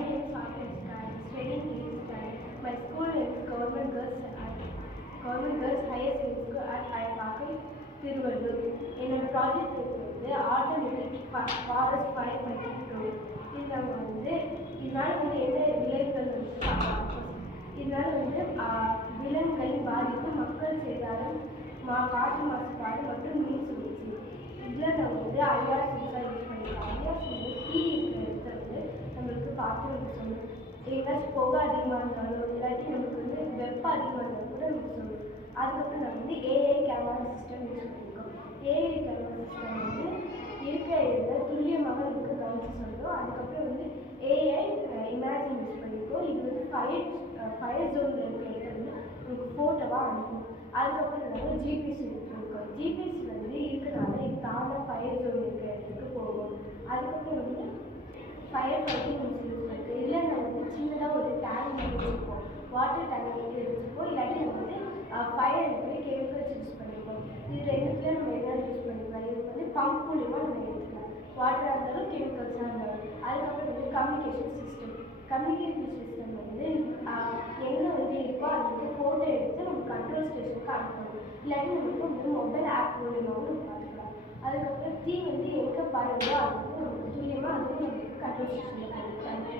name is Anushka. I am studying 8th standard. My school name is Government Girls Higher Secondary School at Ayapakkai, Tiruvallur. என்னோட project வந்து automatic forest fire fighting drone. இதனால் என்ன விளைவுகள் வந்து பார்க்கலாம். இதனால் விலங்குகளின் பாதிப்பு, மக்கள் சேதாரம், காற்று மாசுபாடு மற்றும் நீர் சுழற்சி. இதில் நம்ம ஐஆர் சென்சார் யூஸ் பண்ணிக்கலாம். ஐஆர் சென்சார் தீ இருக்கிற இடத்த நம்மளுக்கு பார்த்து நம்ம சொல்லணும். எங்கேயாச்சும் புகை அதிகமாக இருந்தாலும் இல்லாட்டி நமக்கு வெப்பம் அதிகமாக இருந்தாலும் கூட நமக்கு சொல்லணும். அதுக்கப்புறம் நம்ம ஏஐ கேமரா சிஸ்டம் யூஸ் பண்ணியிருக்கோம். ஏஐ கேமரா சிஸ்டம் இருக்கிற இடத்துல துல்லியமாக நமக்கு கவனித்து சொல்கிறோம். அதுக்கப்புறம் ஏஐ இமேஜின் யூஸ் பண்ணியிருக்கோம். இது ஃபயர் ஜோனில் இருக்கிற இடத்துல நமக்கு ஃபோட்டோவாக அனுப்பும். அதுக்கப்புறம் நம்ம ஜிபிஎஸ் யூஸ் பண்ணியிருக்கோம். ஜிபிஎஸ் இருக்கிறனால இது தாண்ட ஃபயர் ஜோன் இருக்கிற இடத்துக்கு போகும். அதுக்கப்புறம் ஃபயர் ஃபைட்டிங் யூஸ் பண்ணியிருக்கோம். இதில் நம்ம சின்னதாக ஒரு டேங்க் வச்சுருப்போம். வாட்டர் டேங்க் வச்சுருப்போம். இல்லாட்டி நம்ம ஃபயர் கெமிக்கல்ஸ் யூஸ் பண்ணியிருக்கோம். இது ரெண்டுத்துல நம்ம என்ன யூஸ் பண்ணிக்கலாம். இது பம்ப் மூலிமா நம்ம எடுத்துக்கலாம். வாட்டராக இருந்தாலும் கெமிக்கல்ஸாக இருந்தாலும். அதுக்கப்புறம் கம்யூனிகேஷன் சிஸ்டம். கம்யூனிகேஷன் சிஸ்டம் எங்கே இருக்கோ அதுக்கு ஃபோட்டோ எடுத்து நம்ம கண்ட்ரோல் ஸ்டேஷனுக்கு அனுப்பணும். இல்லாட்டி நமக்கு மொபைல் ஆப் மூலியமாகவும் நம்ம பார்த்துக்கலாம். அதுக்கப்புறம் தீ எங்கே பரவுதோ அது நமக்கு துல்லியமாக அதுவும் நமக்கு கண்ட்ரோல் ஸ்டேஷனில் தேங்க்யூ.